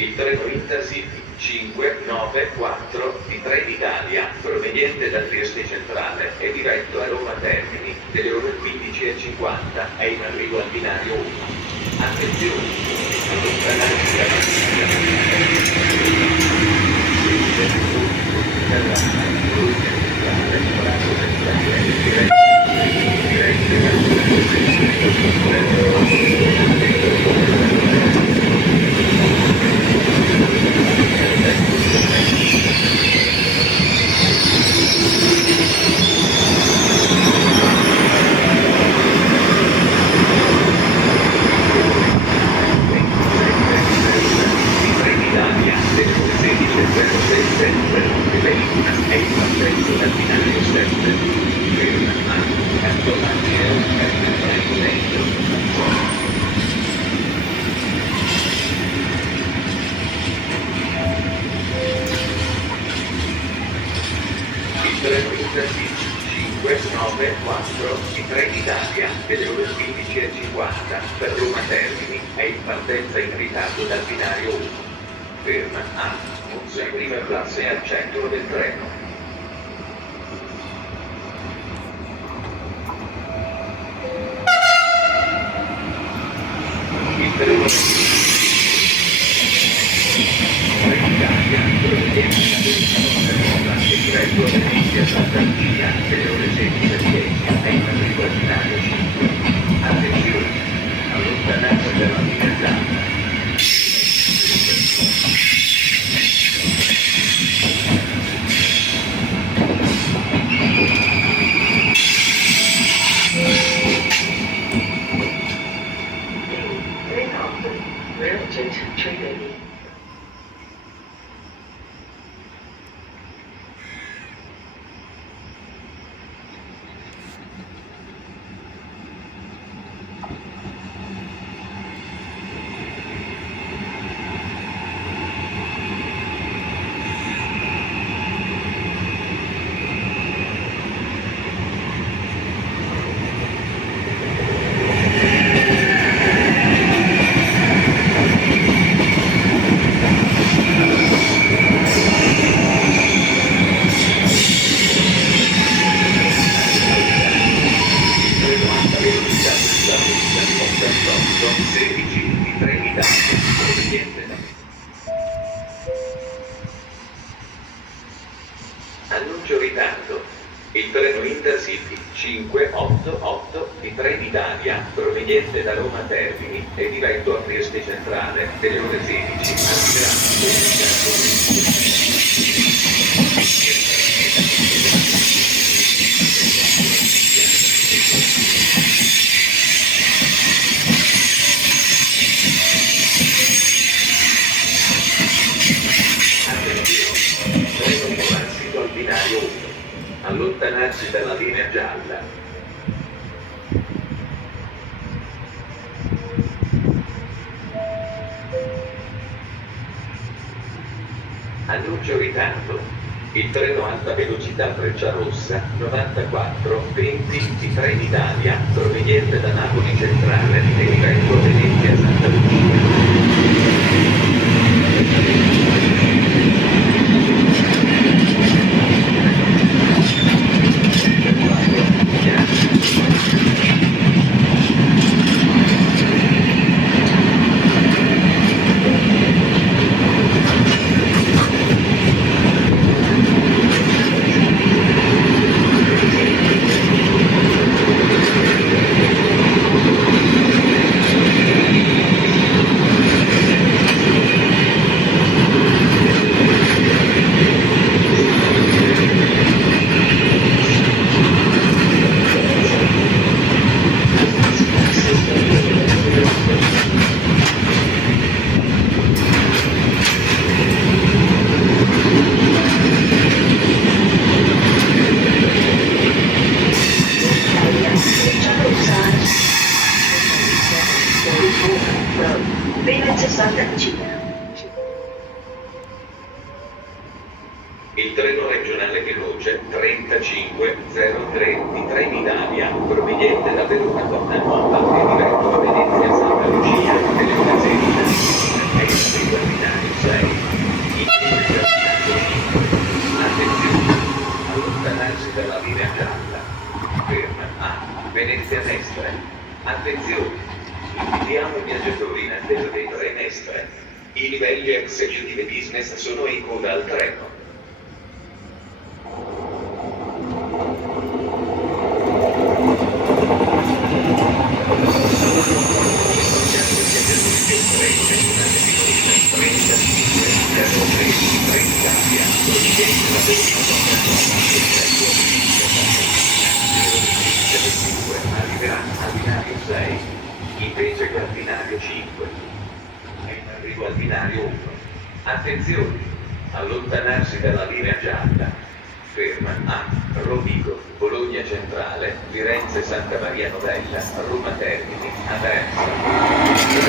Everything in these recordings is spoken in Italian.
Il treno Intercity 594 di Trenitalia, proveniente da Trieste Centrale e diretto a Roma Termini, delle ore 15:50, è in arrivo al binario 1. Attenzione! Allontanarsi treno Intercity 594 di Trenitalia delle ore 15:50 per Roma Termini è in partenza in ritardo dal binario 1. Ferma a Monza prima classe al centro del treno. Il treno Trenitalia proveniente diretto a Venezia Santa Lucia delle ore 16:10 è in arrivo al binario 5. Attenzione! Allontanarsi dalla linea gialla. Urgent training. Annuncio ritardo. Il treno Intercity 588 di Trenitalia, proveniente da Roma Termini e diretto a Trieste Centrale, delle ore 16, allontanarsi dalla linea gialla. Annuncio ritardo. Il treno alta velocità Frecciarossa 9420 di Trenitalia, proveniente da Napoli Centrale e diretto a Venezia Santa Lucia. Il treno regionale veloce 3503 di Trenitalia, proveniente da Verona Tornanuova e diretto a Venezia Santa Lucia, delle ore 16, è in arrivo al binario Attenzione! Invitiamo i viaggiatori in attesa dei treni extra. I livelli executive business sono in coda al treno. Arriverà al binario 6, invece che al binario 5. È in arrivo al binario 1. Attenzione! Allontanarsi dalla linea gialla. Ferma a Rovigo, Bologna Centrale, Firenze Santa Maria Novella, Roma Termini, Aversa.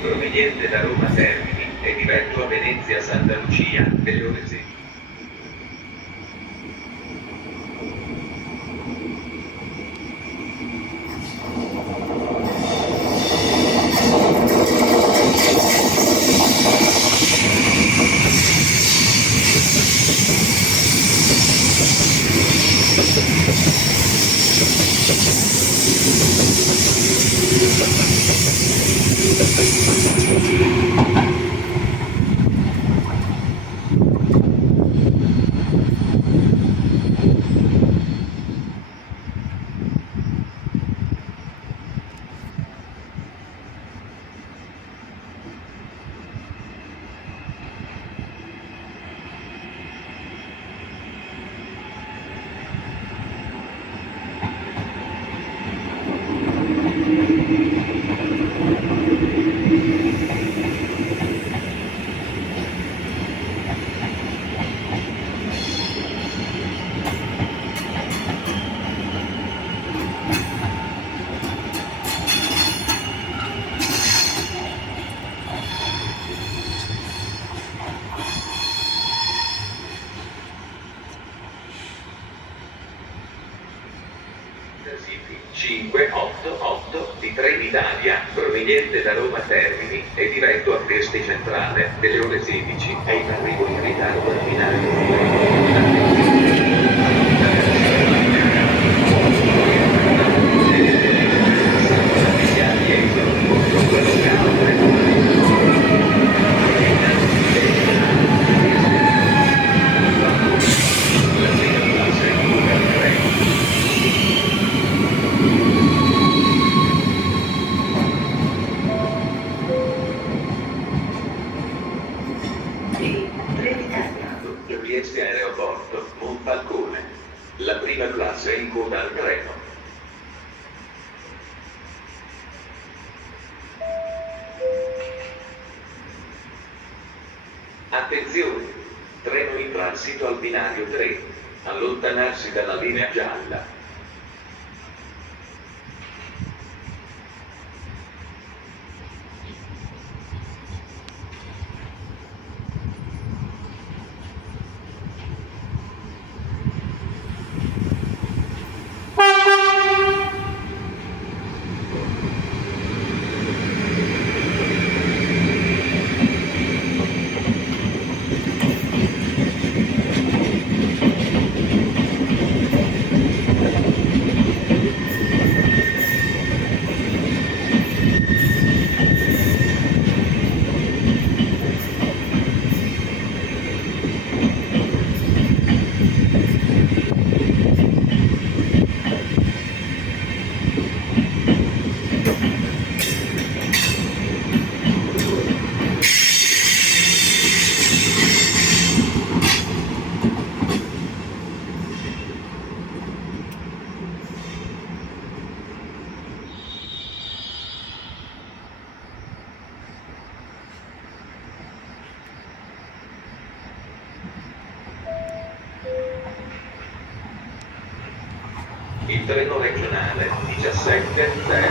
Proveniente da Roma Termini e diretto a Venezia Santa Lucia, delle ore 16. Intercity 588 di Trenitalia, proveniente da Roma Termini e diretto a Trieste Centrale, delle ore 16, è in arrivo in ritardo al Trieste Aeroporto, Monfalcone. La prima classe è in coda al treno. Attenzione! Treno in transito al binario 3. Allontanarsi dalla linea gialla. Il treno regionale 1709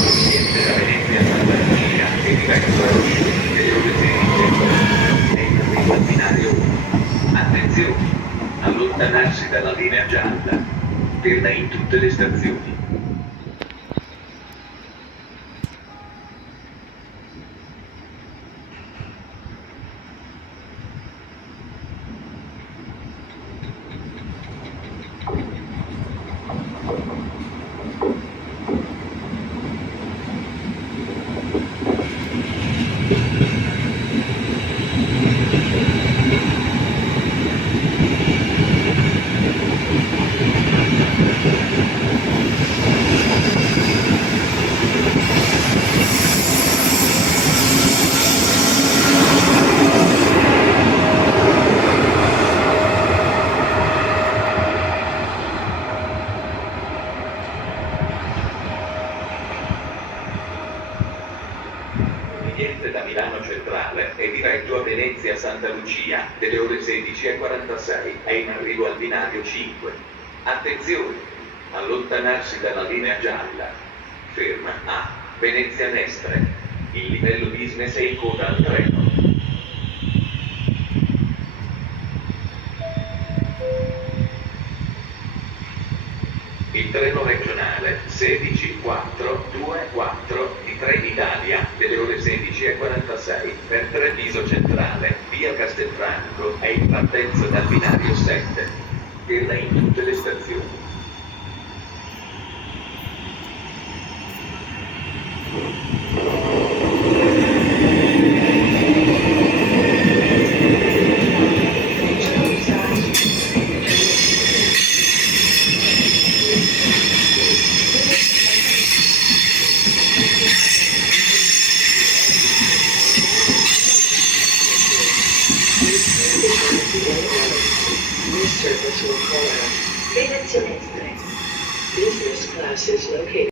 proveniente da Venezia Santa Lucia e diretto a Rovigo delle ore 16 è in arrivo al binario 1. Attenzione! Allontanarsi dalla linea gialla. Ferma in tutte le stazioni. Milano Centrale è diretto a Venezia Santa Lucia delle ore 16:46. È in arrivo al binario 5. Attenzione! Allontanarsi dalla linea gialla. Ferma a Venezia Mestre. Il livello business è in coda al treno. Il treno regionale 16424 di Trenitalia delle ore 16:46 per Treviso Centrale, via Castelfranco, è in partenza dal binario 7. Ferma in tutte le stazioni. This service will call out Venezia Mestre. Business class is located.